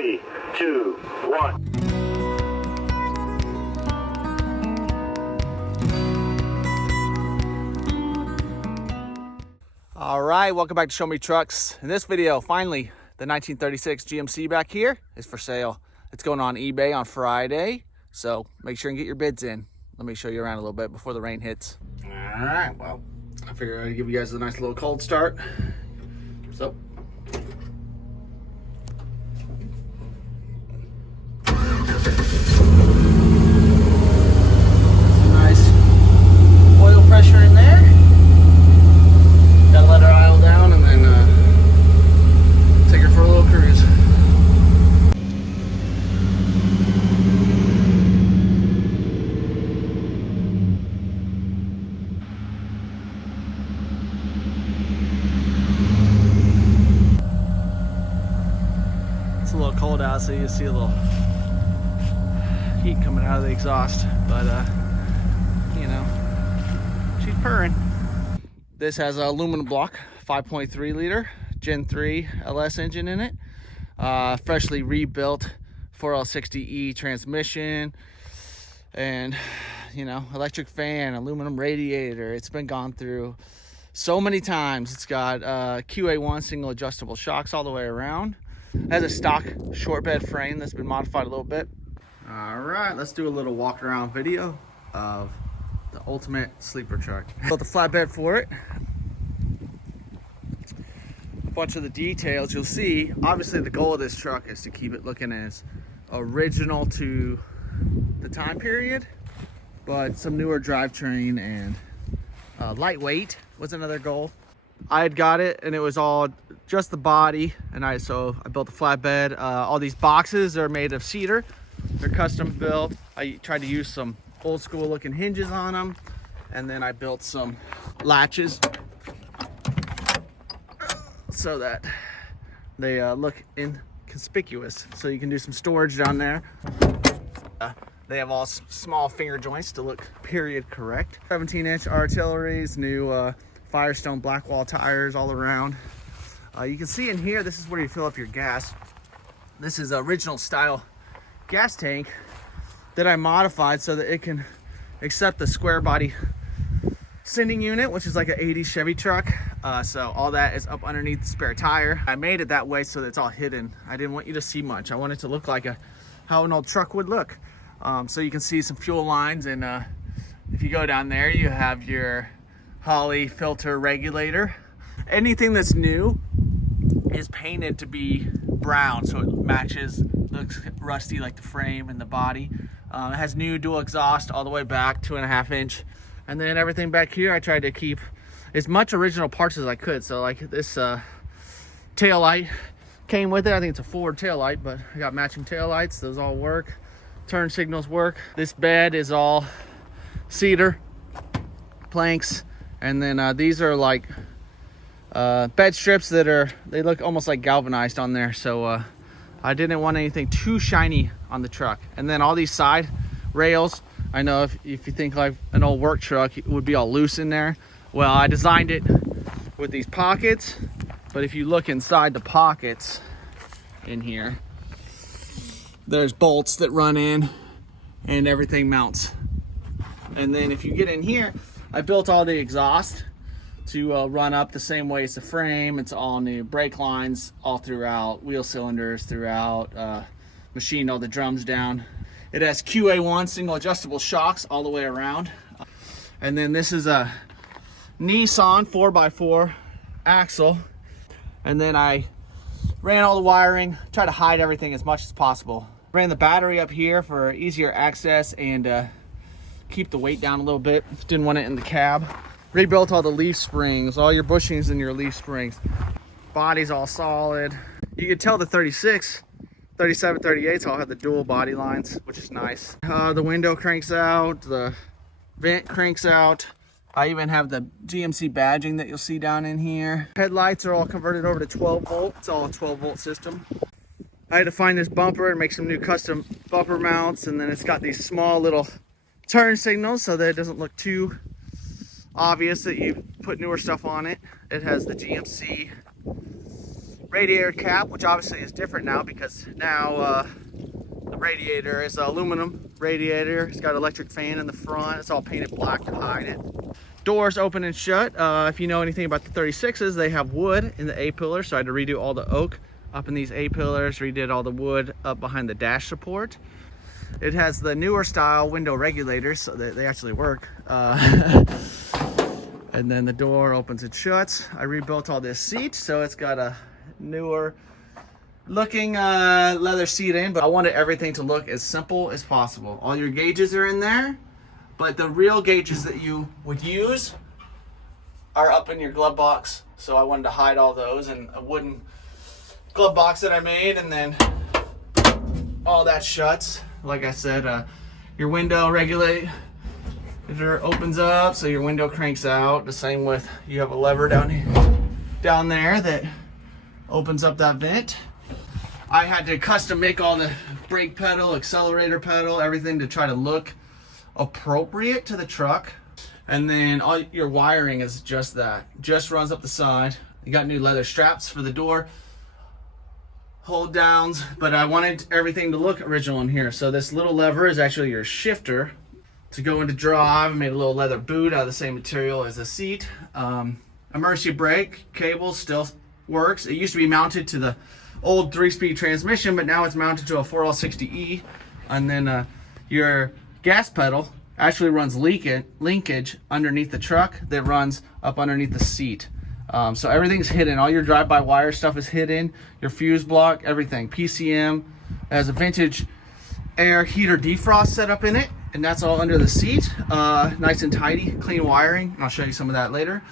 3, 2, 1. All right, welcome back to Show Me Trucks. In this video, finally, the 1936 GMC back here is for sale. It's going on eBay on Friday, so make sure and get your bids in. Let me show you around a little bit before the rain hits. All right, well, I figured I'd give you guys a nice little cold start. So, some nice oil pressure in there. Gotta let her idle down and then take her for a little cruise. It's a little cold out, so you see a little heat coming out of the exhaust, but you know, she's purring. This has an aluminum block, 5.3 liter Gen 3 LS engine in it. Freshly rebuilt 4L60E transmission, and you know, electric fan, aluminum radiator. It's been gone through so many times. It's got QA1 single adjustable shocks all the way around. It has a stock short bed frame that's been modified a little bit. All right, let's do a little walk around video of the ultimate sleeper truck. Built a flatbed for it. A bunch of the details you'll see. Obviously the goal of this truck is to keep it looking as original to the time period, but some newer drivetrain and lightweight was another goal. I had got it and it was all just the body, and so I built a flatbed. All these boxes are made of cedar. They're custom built. I tried to use some old school looking hinges on them, and then I built some latches so that they look inconspicuous, so you can do some storage down there. They have all small finger joints to look period correct. 17-inch artilleries, new Firestone Blackwall tires all around. You can see in here, this is where you fill up your gas. This is original style gas tank that I modified so that it can accept the square body sending unit, which is like an 80s Chevy truck. So all that is up underneath the spare tire. I made it that way so that it's all hidden. I didn't want you to see much. I want it to look like how an old truck would look. So you can see some fuel lines, and if you go down there, you have your Holley filter regulator. Anything that's new is painted to be brown so it matches, looks rusty like the frame and the body. It has new dual exhaust all the way back, 2.5 inch. And then everything back here, I tried to keep as much original parts as I could. So like this tail light came with it. I think it's a Ford tail light, but I got matching tail lights. Those all work. Turn signals work. This bed is all cedar planks. And then these are like bed strips that they look almost like galvanized on there. So I didn't want anything too shiny on the truck. And then all these side rails, I know if you think like an old work truck, it would be all loose in there. Well, I designed it with these pockets, but if you look inside the pockets in here, there's bolts that run in and everything mounts. And then if you get in here, I built all the exhaust to run up the same way as the frame. It's all new brake lines all throughout, wheel cylinders throughout, machined all the drums down. It has QA1 single adjustable shocks all the way around. And then this is a Nissan 4x4 axle. And then I ran all the wiring, tried to hide everything as much as possible. Ran the battery up here for easier access and keep the weight down a little bit. Didn't want it in the cab. Rebuilt all the leaf springs, all your bushings and your leaf springs. Body's all solid. You can tell the 36, 37, 38s all have the dual body lines, which is nice. The window cranks out, the vent cranks out. I even have the GMC badging that you'll see down in here. Headlights are all converted over to 12 volt. It's all a 12 volt system. I had to find this bumper and make some new custom bumper mounts, and then it's got these small little turn signals so that it doesn't look too obvious that you put newer stuff on it. It has the GMC radiator cap, which obviously is different now because now the radiator is an aluminum radiator. It's got an electric fan in the front. It's all painted black to hide it. Doors open and shut. If you know anything about the 36s, they have wood in the A-pillar, so I had to redo all the oak up in these A-pillars, redid all the wood up behind the dash support. It has the newer style window regulators, so they actually work. And then the door opens and shuts. I rebuilt all this seat, so it's got a newer looking leather seat in, but I wanted everything to look as simple as possible. All your gauges are in there, but the real gauges that you would use are up in your glove box. So I wanted to hide all those in a wooden glove box that I made, and then all that shuts. Like I said, your window regulator opens up, so your window cranks out. The same with, you have a lever down there that opens up that vent. I had to custom make all the brake pedal, accelerator pedal, everything to try to look appropriate to the truck. And then all your wiring is just that, just runs up the side. You got new leather straps for the door hold downs, but I wanted everything to look original in here. So this little lever is actually your shifter to go into drive. I made a little leather boot out of the same material as the seat. Emergency brake cable still works. It used to be mounted to the old 3-speed transmission, but now it's mounted to a 4L60E. And then your gas pedal actually runs linkage underneath the truck that runs up underneath the seat. So everything's hidden. All your drive-by-wire stuff is hidden. Your fuse block, everything. PCM has a vintage air heater defrost set up in it, and that's all under the seat. Nice and tidy, clean wiring. I'll show you some of that later.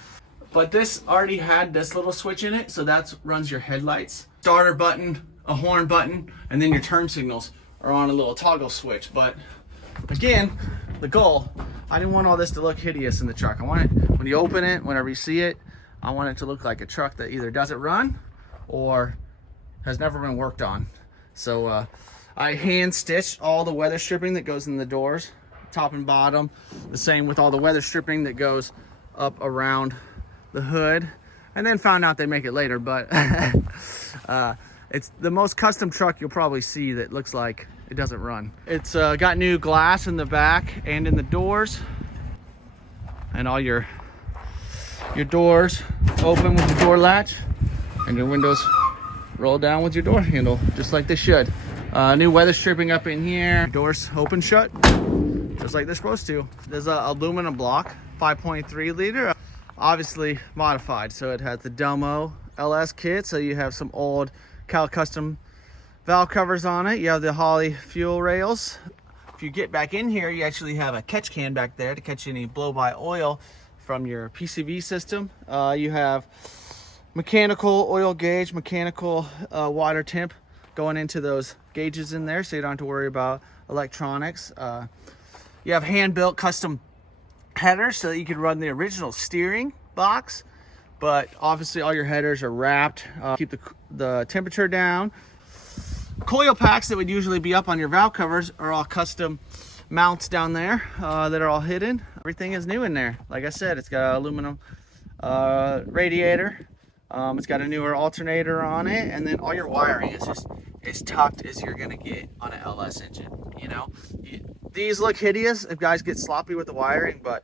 But this already had this little switch in it, so that runs your headlights. Starter button, a horn button, and then your turn signals are on a little toggle switch. But again, the goal, I didn't want all this to look hideous in the truck. I want it, when you open it, whenever you see it, I want it to look like a truck that either doesn't run or has never been worked on. So I hand stitched all the weather stripping that goes in the doors, top and bottom. The same with all the weather stripping that goes up around the hood, and then found out they make it later. But it's the most custom truck you'll probably see that looks like it doesn't run. It's got new glass in the back and in the doors, and all your doors open with the door latch, and your windows roll down with your door handle, just like they should. New weather stripping up in here. Doors open shut, just like they're supposed to. There's a aluminum block, 5.3 liter, obviously modified. So it has the Delmo LS kit, so you have some old Cal Custom valve covers on it. You have the Holley fuel rails. If you get back in here, you actually have a catch can back there to catch any blow-by oil from your PCV system. You have mechanical oil gauge, mechanical water temp going into those gauges in there, so you don't have to worry about electronics. You have hand-built custom headers so that you can run the original steering box, but obviously all your headers are wrapped, keep the temperature down. Coil packs that would usually be up on your valve covers are all custom mounts down there that are all hidden. Everything is new in there. Like I said, it's got an aluminum radiator. It's got a newer alternator on it, and then all your wiring is just as tucked as you're gonna get on an LS engine. You know, these look hideous if guys get sloppy with the wiring, but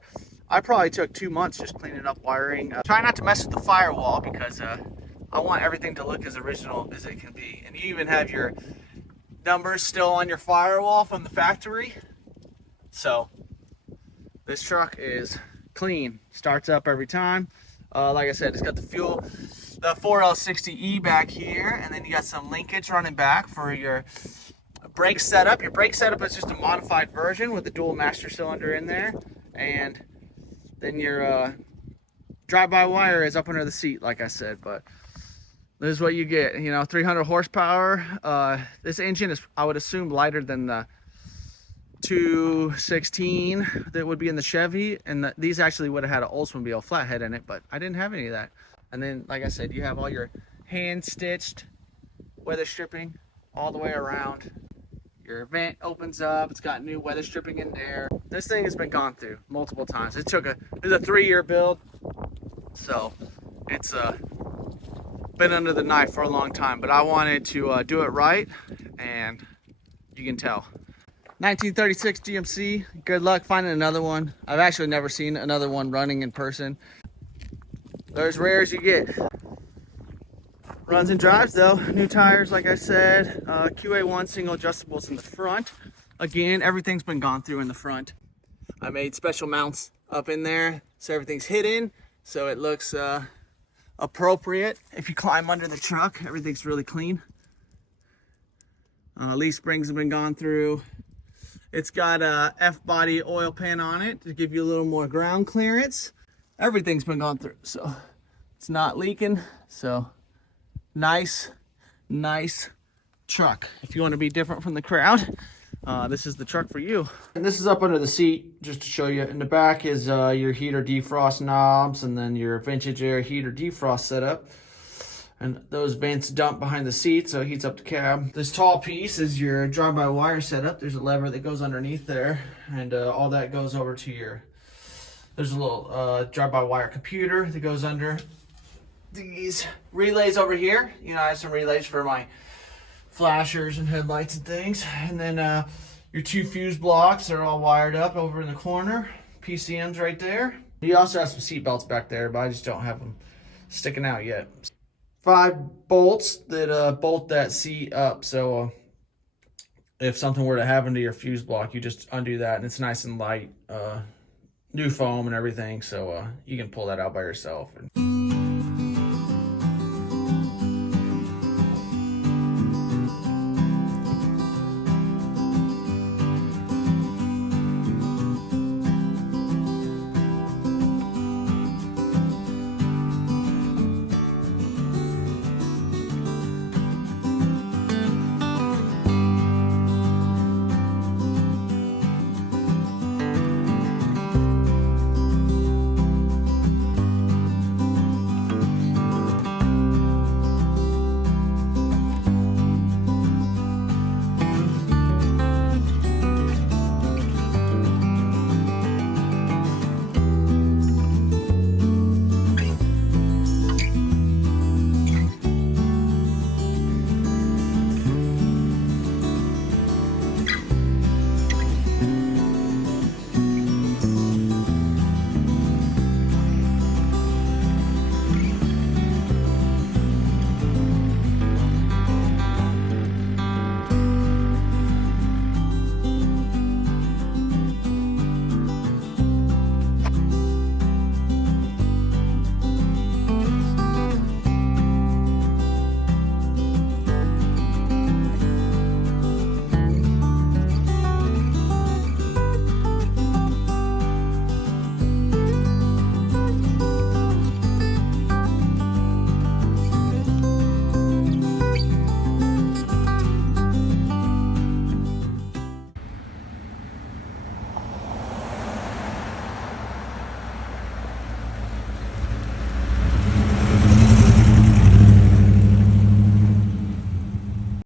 I probably took 2 months just cleaning up wiring. Try not to mess with the firewall, because I want everything to look as original as it can be. And you even have your numbers still on your firewall from the factory. So this truck is clean, starts up every time. Like I said, it's got the 4L60E back here, and then you got some linkage running back for your brake setup. Your brake setup is just a modified version with the dual master cylinder in there, and then your drive-by wire is up under the seat, like I said. But this is what you get, you know, 300 horsepower. This engine is, I would assume, lighter than the 216 that would be in the Chevy, and these actually would have had an Oldsmobile flathead in it, but I didn't have any of that. And then, like I said, you have all your hand stitched weather stripping all the way around. Your vent opens up, it's got new weather stripping in there. This thing has been gone through multiple times. It was a 3-year build, so it's been under the knife for a long time, but I wanted to do it right, and you can tell. 1936 GMC, good luck finding another one. I've actually never seen another one running in person. They're as rare as you get. Runs and drives though, new tires like I said, QA1 single adjustables in the front. Again, everything's been gone through in the front. I made special mounts up in there so everything's hidden, so it looks appropriate. If you climb under the truck, everything's really clean. Leaf springs have been gone through. It's got a F-body oil pan on it to give you a little more ground clearance. Everything's been gone through, so it's not leaking. So nice truck. If you want to be different from the crowd, this is the truck for you. And this is up under the seat, just to show you. In the back is your heater defrost knobs, and then your vintage air heater defrost setup. And those vents dump behind the seat, so it heats up the cab. This tall piece is your drive-by-wire setup. There's a lever that goes underneath there, and all that goes over to your, there's a little drive-by-wire computer that goes under these relays over here. You know, I have some relays for my flashers and headlights and things. And then your two fuse blocks are all wired up over in the corner. PCM's right there. You also have some seat belts back there, but I just don't have them sticking out yet. 5 bolts that bolt that seat up, so if something were to happen to your fuse block, you just undo that, and it's nice and light, new foam and everything, so you can pull that out by yourself.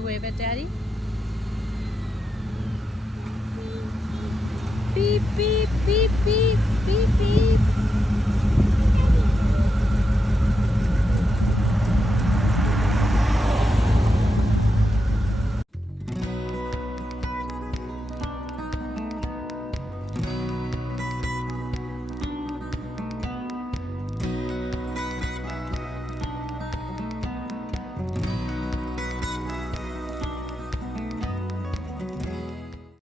Wave at Daddy. Beep, beep, beep, beep, beep, beep.